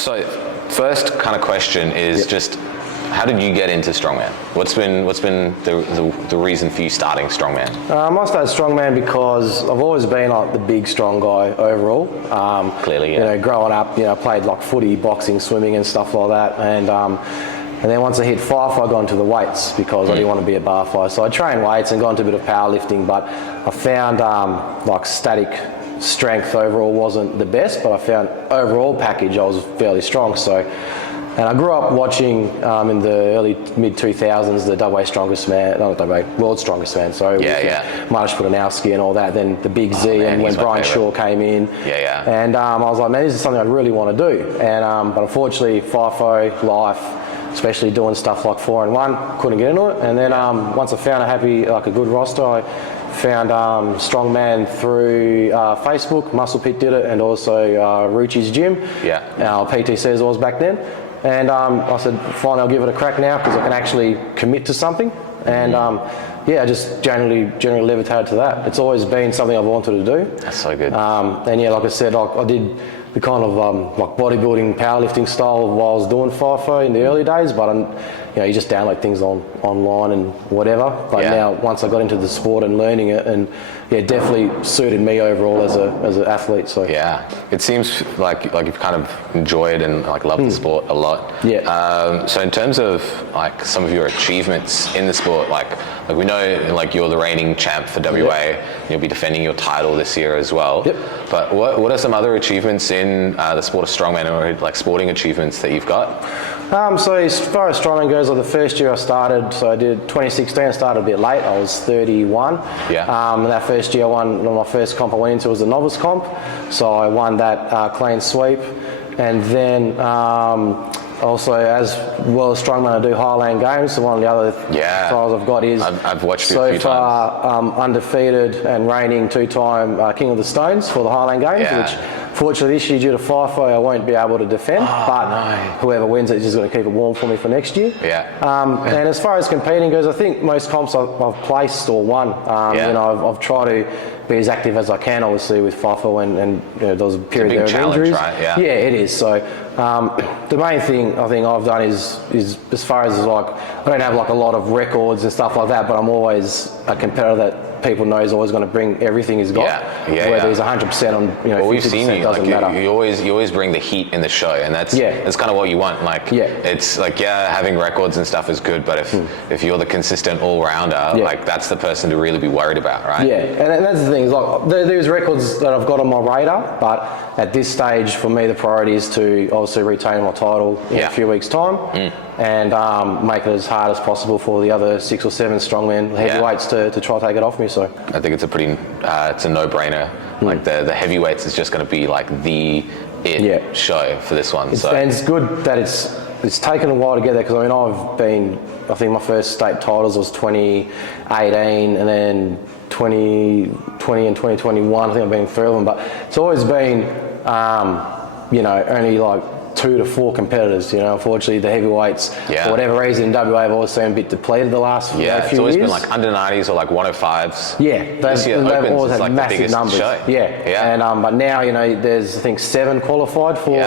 So first kind of question is just, how did you get into Strongman? What's been the reason for you starting Strongman? I started Strongman because I've always been like the big strong guy overall. Clearly, yeah. You know, growing up, you know, I played like footy, boxing, swimming and stuff like that. And then once I hit FIFO, I got into the weights because I didn't want to be a bar fighter. So I trained weights and got into a bit of powerlifting, but I found like static strength overall wasn't the best, but I found overall package I was fairly strong. And I grew up watching in the early mid-2000s the World's Strongest Man. So Marsh Pudanowski and all that. Then the Big Z, and when Brian Shaw came in. And I was like, man, this is something I really want to do. And but unfortunately, FIFO life, especially doing stuff like 4-in-1, couldn't get into it. And then once I found a good roster, I found Strongman through Facebook. Muscle Pit did it, and also Ruchi's gym. PT says I was back then. And I said, fine, I'll give it a crack now because I can actually commit to something. And I just generally levitated to that. It's always been something I've wanted to do. That's so good. And like I said, I did the kind of like bodybuilding, powerlifting style while I was doing FIFO in the early days, but you just download things online and whatever. But now, once I got into the sport and learning it, and it definitely suited me overall as an athlete. So it seems like you've kind of enjoyed and like loved the sport a lot. So in terms of like some of your achievements in the sport, like we know like you're the reigning champ for WA. You'll be defending your title this year as well. But what are some other achievements in the sport of strongman, or like sporting achievements that you've got? So as far as strongman goes, the first year I started, so I did 2016, I started a bit late, I was 31. And that first year I won, my first comp I went into was the novice comp, so I won that clean sweep. And then also, as well as strongman, I do Highland Games, so one of the other titles I've got is, I've watched it so a few far, times. Undefeated and reigning two-time King of the Stones for the Highland Games, which fortunately this year due to FIFO I won't be able to defend, but whoever wins it is just going to keep it warm for me for next year. And as far as competing goes, I think most comps I've placed or won. I've tried to be as active as I can, obviously, with FIFO, and there was a period there of injuries. Right? It is. So the main thing I think I've done is as far as like, I don't have like a lot of records and stuff like that, but I'm always a competitor that people know is always going to bring everything he's got. Whether he's 100% on, well, we've seen you, doesn't matter. You always bring the heat in the show, and that's kind of what you want. Like it's like having records and stuff is good, but if you're the consistent all-rounder, like that's the person to really be worried about, right? And that's the thing, is like there's records that I've got on my radar, but at this stage for me the priority is to obviously retain my title in a few weeks' time, and make it as hard as possible for the other 6 or 7 strongmen heavyweights to try to take it off me. So I think it's it's a no-brainer. Like the heavyweights is just going to be like the show for this one. And it's good that it's taken a while to get there, because I think my first state titles was 2018, and then 2020 and 2021. I think I've been through them, but it's always been only like 2 to 4 competitors. Unfortunately the heavyweights, for whatever reason in WA, have always been a bit depleted the last few years. It's always been like under 90s or like 105s. They've always had like massive numbers. And but now there's I think 7 qualified for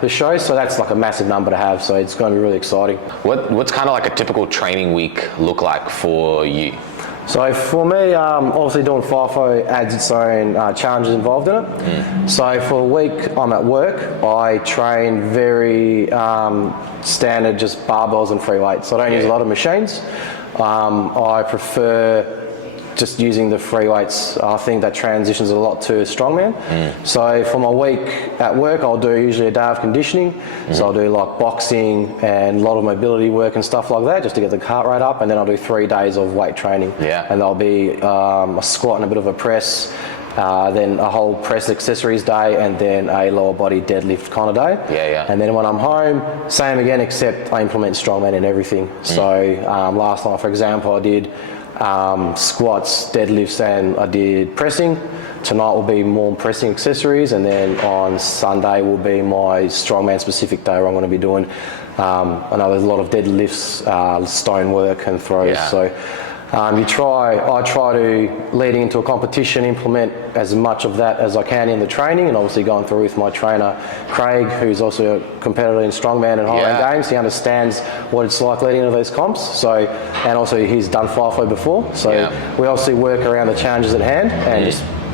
the show, so that's like a massive number to have. So it's going to be really exciting. What's kind of like a typical training week look like for you? So for me, obviously doing FIFO adds its own challenges involved in it. So for a week I'm at work, I train very standard, just barbells and free weights. So I don't use a lot of machines. I prefer just using the free weights. I think that transitions a lot to strongman. So for my week at work, I'll do usually a day of conditioning. So I'll do like boxing and a lot of mobility work and stuff like that, just to get the heart rate up, and then I'll do 3 days of weight training. And there'll be a squat and a bit of a press, then a whole press accessories day, and then a lower body deadlift kind of day. And then when I'm home, same again, except I implement strongman in everything. So last night, for example, I did squats, deadlifts, and I did pressing. Tonight will be more pressing accessories, and then on Sunday will be my strongman specific day where I'm going to be doing I know there's a lot of deadlifts, stone work and throws. So I try to, leading into a competition, implement as much of that as I can in the training, and obviously going through with my trainer, Craig, who's also a competitor in Strongman and Highland Games. He understands what it's like leading into those comps. So, and also he's done FIFO before. So we obviously work around the challenges at hand and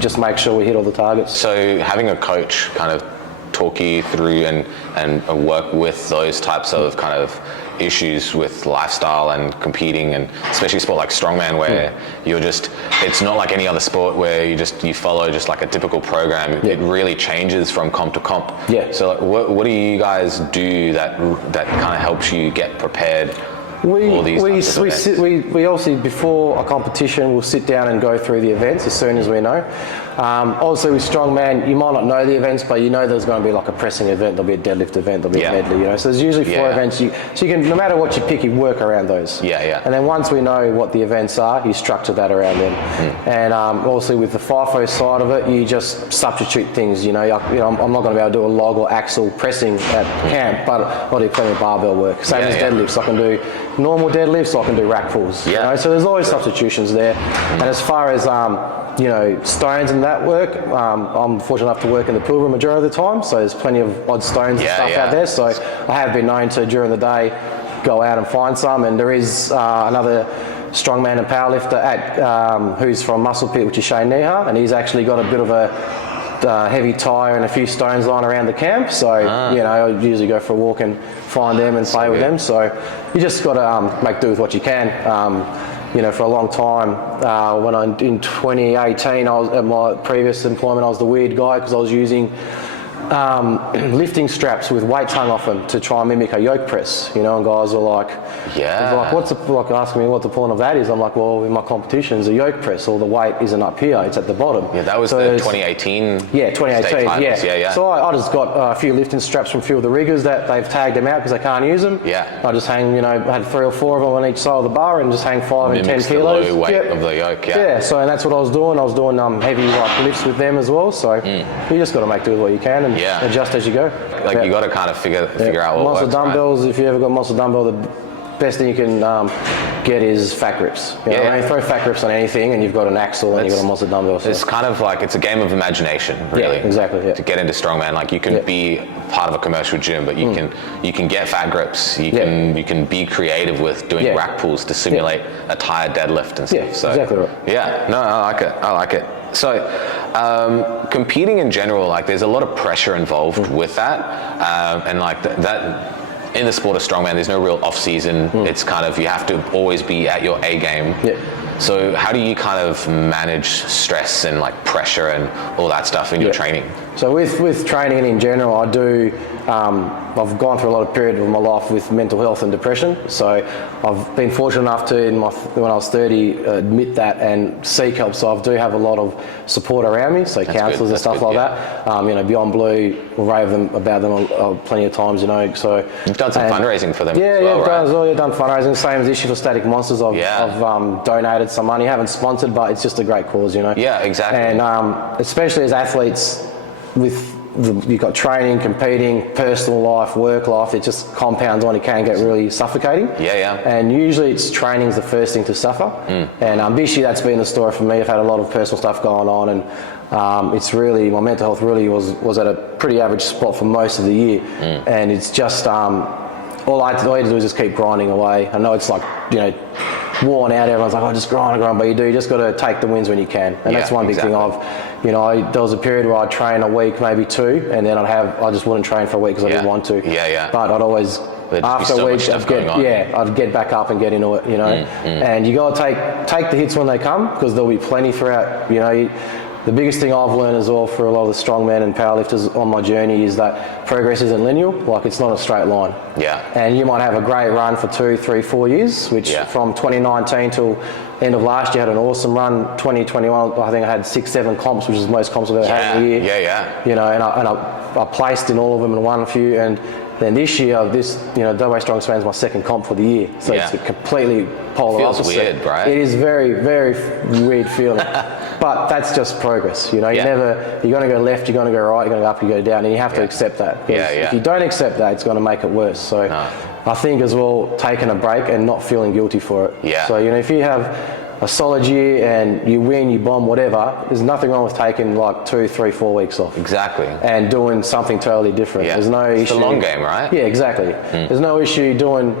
just make sure we hit all the targets. So having a coach kind of talk you through and work with those types of kind of issues with lifestyle and competing, and especially a sport like Strongman where you're just, it's not like any other sport where you follow just like a typical program. It really changes from comp to comp. So like, what do you guys do that kind of helps you get prepared? We obviously, before a competition, we'll sit down and go through the events as soon as we know. Obviously with Strongman, you might not know the events, but you know there's going to be like a pressing event, there'll be a deadlift event, there'll be a medley, you know. So there's usually 4 events, so you can, no matter what you pick, you work around those. And then once we know what the events are, you structure that around them. And also with the FIFO side of it, you just substitute things, you know. I'm not going to be able to do a log or axle pressing at camp, but I'll do plenty of barbell work. Same as deadlifts, I can do normal deadlifts, I can do rack pulls. You know? So there's always substitutions there. And as far as you know, stones and that work, I'm fortunate enough to work in the Pilbara majority of the time, so there's plenty of odd stones and stuff out there. So I have been known to, during the day, go out and find some. And there is another strongman and powerlifter at who's from Muscle Pit, which is Shane Nihar, and he's actually got a bit of a heavy tyre and a few stones lying around the camp. So you know, I usually go for a walk and find them and play with them. So you just got to make do with what you can. You know, for a long time, in 2018, I was at my previous employment, I was the weird guy because I was using lifting straps with weights hung off them to try and mimic a yoke press, you know, and guys were like, what's the, like asking me what the point of that is. I'm like, well, in my competitions, a yoke press, all the weight isn't up here, it's at the bottom. That was the 2018. 2018. So I just got a few lifting straps from a few of the riggers that they've tagged them out because they can't use them. I just hang, you know, I had 3 or 4 of them on each side of the bar and just hang 5 and 10 kilos. The low weight of the yoke. So and that's what I was doing. I was doing heavy like lifts with them as well. So you just got to make do with what you can and adjust as you go. Like you got to kind of figure out what muscle works. Dumbbells, if you ever got muscle dumbbell, the best thing you can get is fat grips. You know, I mean, throw fat grips on anything and you've got an axle and you've got a muscle dumbbell. So. It's kind of like, it's a game of imagination, really. To get into Strongman, like you can be part of a commercial gym, but you can get fat grips. You can be creative with doing rack pulls to simulate a tired deadlift and stuff. So, exactly right. I like it. So competing in general, like there's a lot of pressure involved with that, and like that in the sport of Strongman, there's no real off season. It's kind of, you have to always be at your A game. So how do you kind of manage stress and like pressure and all that stuff in your training? So with training in general, I do, I've gone through a lot of period of my life with mental health and depression. So I've been fortunate enough to, when I was 30, admit that and seek help. So I do have a lot of support around me. So counsellors and stuff like that. You know, Beyond Blue, we'll rave about them plenty of times, you know. So you've done some fundraising for them. I've done fundraising. Same as Issue for Static Monsters. I've donated some money. I haven't sponsored, but it's just a great cause, you know. And especially as athletes, you've got training, competing, personal life, work life, it just compounds on. It can get really suffocating. And usually it's training's the first thing to suffer. And this year that's been the story for me. I've had a lot of personal stuff going on, and it's really, my mental health really was at a pretty average spot for most of the year. And it's just, all I had to do is just keep grinding away. I know it's like, you know, worn out, everyone's like, oh, just grind, but you just got to take the wins when you can. And that's one big thing you know, there was a period where I'd train a week, maybe 2, and then I just wouldn't train for a week because I didn't want to. But I'd always, after a week, I'd get back up and get into it, you know. And you got to take the hits when they come, because there'll be plenty throughout, you know. The biggest thing I've learned as well for a lot of the strongmen and powerlifters on my journey is that progress isn't linear. Like, it's not a straight line. And you might have a great run for 2, 3, 4 years, which from 2019 till end of last year, I had an awesome run. 2021, I think I had 6, 7 comps, which is the most comps I've ever had in a year. You know, and I placed in all of them and won a few. And then this year, you know, WA Strong Span's my 2nd comp for the year. So it's a completely polar opposite. Feels weird, right? It is very, very weird feeling. But that's just progress, you know. You're going to go left, you're going to go right, you're going to go up, you go down, and you have to accept that. If you don't accept that, it's going to make it worse. So I think as well, taking a break and not feeling guilty for it. So, you know, if you have a solid year and you win, you bomb, whatever, there's nothing wrong with taking like 2, 3, 4 weeks off. Exactly. And doing something totally different. Yeah. There's no issue. It's the long game, right? Yeah, exactly. There's no issue doing,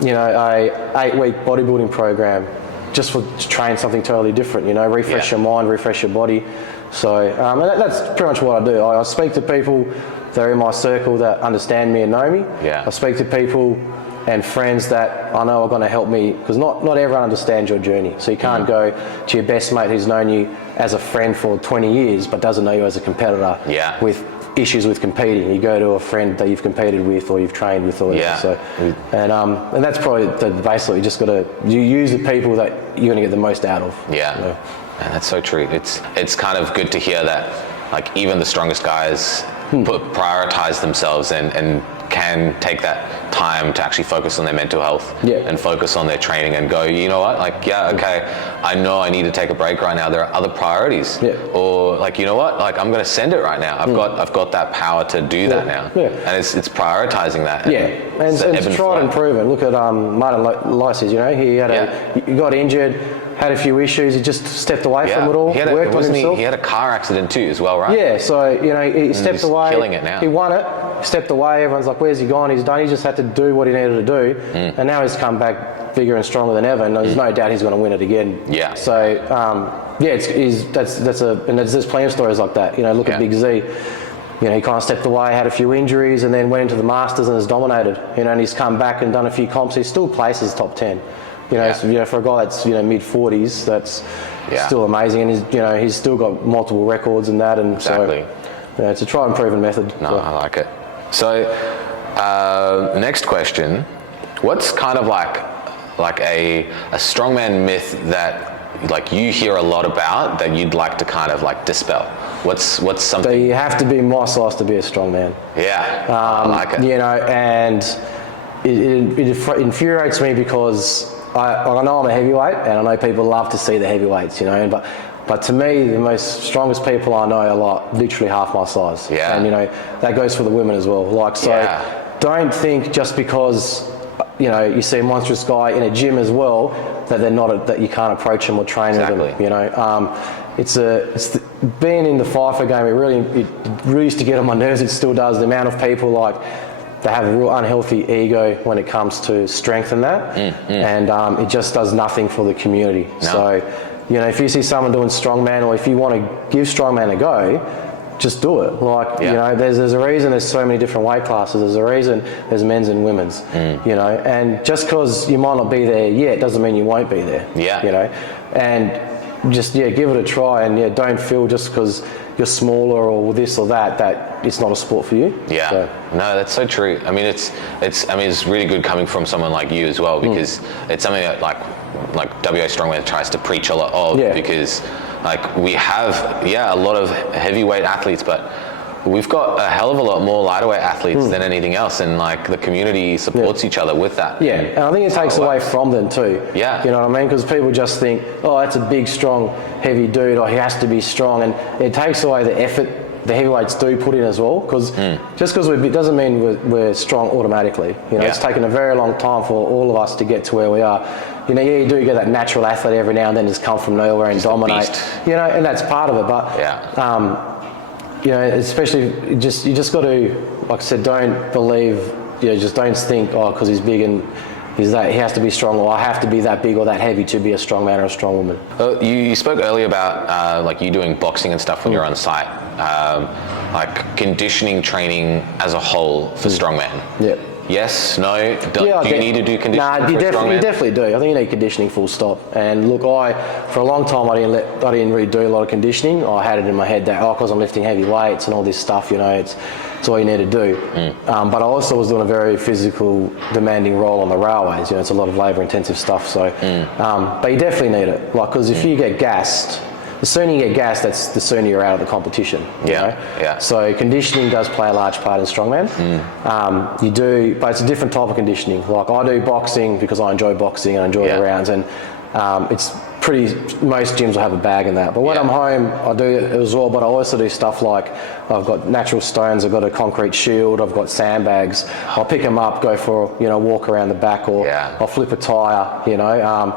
you know, a 8-week bodybuilding program just to train something totally different, you know, refresh your mind, refresh your body. So and that's pretty much what I do. I speak to people that are in my circle that understand me and know me. Yeah. I speak to people and friends that I know are going to help me, because not everyone understands your journey. So you can't go to your best mate who's known you as a friend for 20 years but doesn't know you as a competitor with issues with competing. You go to a friend that you've competed with or you've trained with or whatever. Yeah. So, and that's probably basically you just got to use the people that you're going to get the most out of. Yeah. So. And that's so true. It's kind of good to hear that, like, even the strongest guys prioritize themselves and can take that time to actually focus on their mental health and focus on their training and go, you know what, like, okay, I know I need to take a break right now. There are other priorities. Or like, you know what, like, I'm going to send it right now. I've got that power to do that now. And it's prioritizing that. And it's tried and proven. Look at Martin Lyses, you know, he got injured, had a few issues, he just stepped away from it all, worked on himself. He had a car accident too as well, right? Yeah, so, you know, he stepped away. Killing it now. He won it, stepped away, everyone's like, where's he gone? He's done, he just had to do what he needed to do, and now he's come back bigger and stronger than ever, and there's no doubt he's going to win it again. Yeah. So, there's plenty of stories like that. You know, look at Big Z. You know, he kind of stepped away, had a few injuries, and then went into the Masters and has dominated. You know, and he's come back and done a few comps. He still places top 10. You know, so, you know, for a guy that's, you know, mid-40s, that's still amazing, and he's still got multiple records and that, and so it's a try and proven method. No, I like it. So, next question: what's kind of like a strongman myth that, like, you hear a lot about that you'd like to kind of like dispel? What's something? So you have to be my size to be a strongman. I like it. You know, and it infuriates me because I know I'm a heavyweight, and I know people love to see the heavyweights, you know, but to me, the strongest people I know are like literally half my size. And, you know, that goes for the women as well. Like, so don't think just because, you know, you see a monstrous guy in a gym as well, that they're not, that you can't approach them or train with them, you know. Being in the FIFO game, it really used to get on my nerves. It still does. The amount of people, like, they have a real unhealthy ego when it comes to strength and that, and it just does nothing for the community. So, you know, if you see someone doing strongman, or if you want to give strongman a go, just do it. Like, you know, there's a reason there's so many different weight classes. There's a reason there's men's and women's, you know, and just because you might not be there yet doesn't mean you won't be there. You know, and just give it a try, and don't feel just because you're smaller or this or that it's not a sport for you. So. No, that's so true. I mean, it's really good coming from someone like you as well, because it's something that like WA Strongman tries to preach a lot of, because like we have a lot of heavyweight athletes, but we've got a hell of a lot more lighterweight athletes than anything else, and like the community supports each other with that. And I think it takes away from them too. You know what I mean? Because people just think, oh, that's a big, strong, heavy dude, or he has to be strong, and it takes away the effort the heavyweights do put in as well. Because just because it doesn't mean we're strong automatically. You know, it's taken a very long time for all of us to get to where we are. You know, you do get that natural athlete every now and then just come from nowhere and just dominate. You know, and that's part of it. But you know, especially you just got to, like I said, don't believe, you know, just don't think, oh, because he's big and he has to be strong, or I have to be that big or that heavy to be a strong man or a strong woman. You spoke earlier about like you doing boxing and stuff when you're on site, like conditioning training as a whole for strongman. Yes, no, do you need to do conditioning? Nah, you definitely do. I think you need conditioning, full stop. And look, for a long time I didn't really do a lot of conditioning. I had it in my head that, because I'm lifting heavy weights and all this stuff, you know, it's all you need to do. But I also was doing a very physical, demanding role on the railways. You know, it's a lot of labour-intensive stuff. So, but you definitely need it. Like, because if you get gassed, the sooner you get gassed, that's the sooner you're out of the competition. You know? So conditioning does play a large part in strongman. You do, but it's a different type of conditioning. Like, I do boxing because I enjoy boxing and I enjoy the rounds, and it's most gyms will have a bag in that. But when I'm home, I do it as well. But I also do stuff like, I've got natural stones, I've got a concrete shield, I've got sandbags. I'll pick them up, go for a walk around the back, or I'll flip a tire. You know.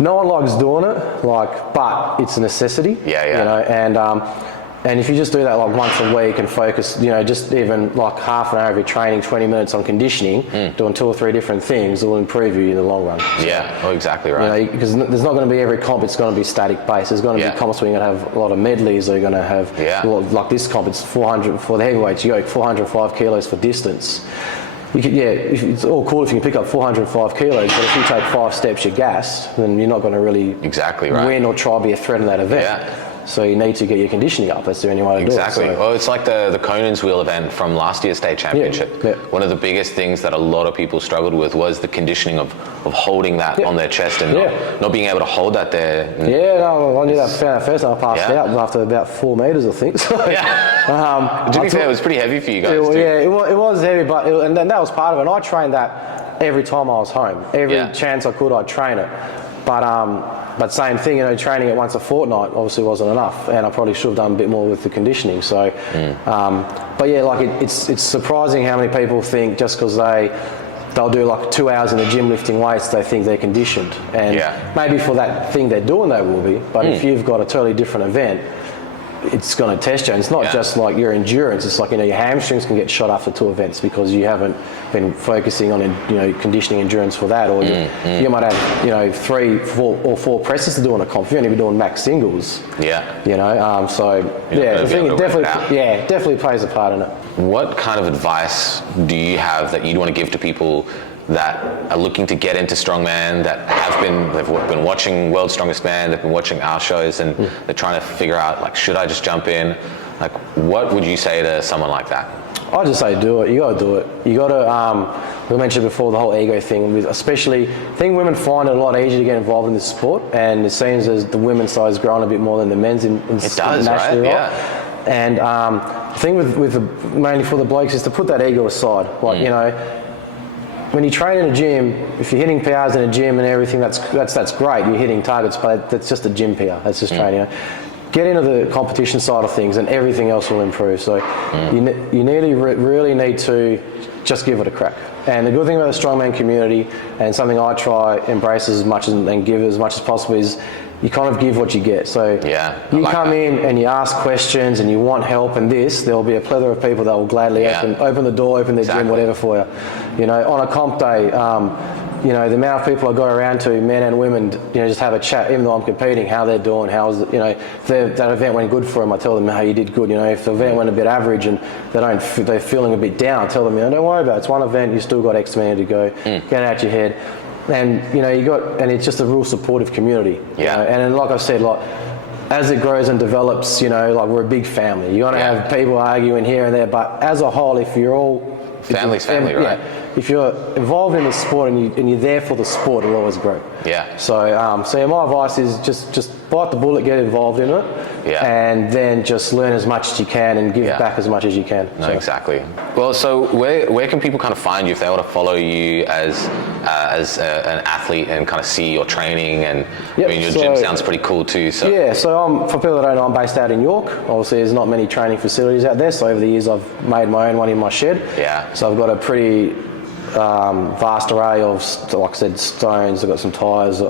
no one likes doing it, like, but it's a necessity. Yeah, yeah. You know, and if you just do that like once a week and focus, you know, just even like half an hour of your training, 20 minutes on conditioning, doing 2 or 3 different things, it will improve you in the long run. Yeah, oh, exactly right. You know, because there's not going to be every comp, it's going to be static based. There's going to be comps where you're going to have a lot of medleys, or you're going to have, like this comp, it's 400 for the heavyweights, you go 405 kilos for distance. You could, it's all cool if you can pick up 405 kilos, but if you take 5 steps, you're gassed, then you're not going to really win or try to be a threat in that event. Yeah. So you need to get your conditioning up. That's the only way to do it. Exactly. So. Well, it's like the Conan's Wheel event from last year's state championship. Yeah. One of the biggest things that a lot of people struggled with was the conditioning of holding that on their chest and not being able to hold that there. I knew that. Found that first time I passed out after about 4 meters, I think. So, to be fair, it was pretty heavy for you guys too. Yeah, it was heavy, but and then that was part of it. And I trained that every time I was home. Every chance I could, I'd train it. But same thing, you know, training it once a fortnight obviously wasn't enough, and I probably should have done a bit more with the conditioning. So, but yeah, like it's surprising how many people think just because they'll do like 2 hours in the gym lifting weights, they think they're conditioned, and maybe for that thing they're doing they will be. But if you've got a totally different event, it's going to test you. And it's not just like your endurance. It's like, you know, your hamstrings can get shot after 2 events because you haven't been focusing on, you know, conditioning endurance for that. Or you might have, you know, 3, 4 or 4 presses to do on a comp. You're only doing max singles. Yeah. You know, so the thing it definitely plays a part in it. What kind of advice do you have that you'd want to give to people that are looking to get into strongman, that they've been watching World's Strongest Man, they've been watching our shows, and they're trying to figure out, like, should I just jump in? Like, what would you say to someone like that? I'd just say do it. You got to do it. You got to. We mentioned before the whole ego thing. Especially, I think women find it a lot easier to get involved in this sport, and it seems as the women's side has grown a bit more than the men's. It does, right? Yeah. And the thing with mainly for the blokes is to put that ego aside. Like you know, when you train in a gym, if you're hitting powers in a gym and everything, that's great. You're hitting targets, but that's just a gym PR. That's just training. You know? Get into the competition side of things, and everything else will improve. So you really need to just give it a crack. And the good thing about the strongman community, and something I try embrace as much and give as much as possible, is you kind of give what you get. So you come in and you ask questions and you want help, and there will be a plethora of people that will gladly open the door, open their gym, whatever for you. You know, on a comp day, you know, the amount of people I go around to, men and women, you know, just have a chat, even though I'm competing, how they're doing, you know, if that event went good for them, I tell them how you did good. You know, if the event went a bit average and they're feeling a bit down, I tell them, you know, don't worry about it. It's one event, you still got X amount to go. Get it out your head. And, you know, and it's just a real supportive community. You know? And then, like I said, like, as it grows and develops, you know, like, we're a big family. You're going to have people arguing here and there, but as a whole, if you're all... Family's family, right? If you're involved in the sport and you're there for the sport, it'll always grow. So, so my advice is just bite the bullet, get involved in it, and then just learn as much as you can and give back as much as you can. No, exactly. Well, so where can people kind of find you if they want to follow you as an athlete and kind of see your training? And I mean, your gym sounds pretty cool too. So for people that don't know, I'm based out in York. Obviously, there's not many training facilities out there. So over the years, I've made my own one in my shed. So I've got a pretty vast array of, like I said, stones. I've got some tyres,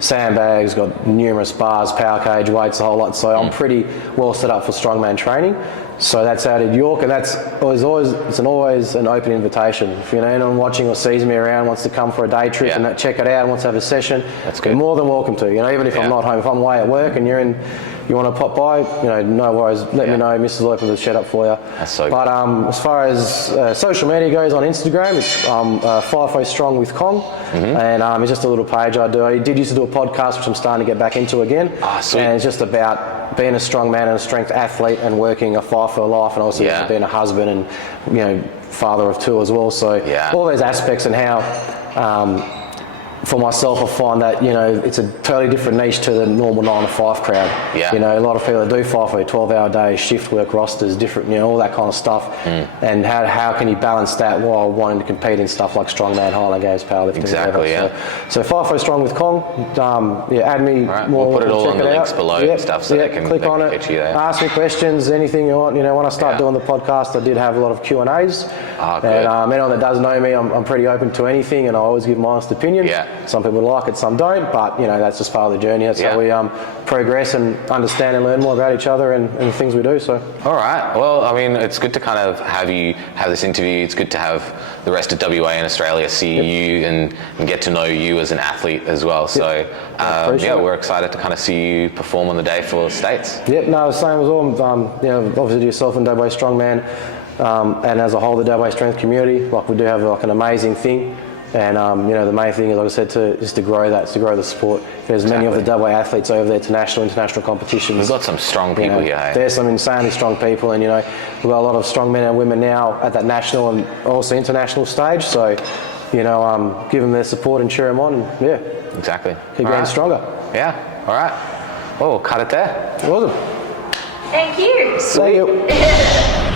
sandbags, got numerous bars, power cage, weights, a whole lot. So I'm pretty well set up for strongman training. So that's out in York, and that's always an open invitation. If you know anyone watching or sees me around, wants to come for a day trip and check it out, and wants to have a session, you're more than welcome to. You know, even if I'm not home, if I'm away at work and you want to pop by, you know, no worries. Let me know. Mrs. will open the shed up for you. That's so But as far as social media goes, on Instagram, it's FIFO Strong with Kong, and it's just a little page I do. I did used to do a podcast, which I'm starting to get back into again, and it's just about being a strong man and a strength athlete and working a FIFO life, and also being a husband and, you know, father of 2 as well. So all those aspects, and how. For myself, I find that, you know, it's a totally different niche to the normal 9 to 5 crowd. You know, a lot of people that do FIFO, 12-hour days, shift work rosters, different, you know, all that kind of stuff. And how can you balance that while wanting to compete in stuff like strongman, Highland Games, powerlifting, So FIFO Strong with Kong, add me more. We'll put it all on the links below and stuff, so they can click on it, get you there. Ask me questions, anything you want. You know, when I start doing the podcast, I did have a lot of Q&As. And anyone that does know me, I'm pretty open to anything, and I always give my honest opinion. Some people like it, some don't, but that's just part of the journey. That's how we progress and understand and learn more about each other and the things we do. So. All right. Well, I mean, it's good to kind of have you have this interview. It's good to have the rest of WA and Australia see you and get to know you as an athlete as well. So, we're excited to kind of see you perform on the day for States. Yep. No, the same as all. Obviously, to yourself and WA Strongman, and as a whole, the WA Strength community. Like we do have like an amazing thing. And the main thing, like I said, is to grow that, to grow the sport. There's many of the WA athletes over there to international competitions. We've got some strong people here. Hey? There's some insanely strong people, and we've got a lot of strong men and women now at that national and also international stage. So, give them their support and cheer them on, and exactly. Keep getting stronger. Yeah. All right. Well, we'll cut it there. Awesome. Thank you. See you.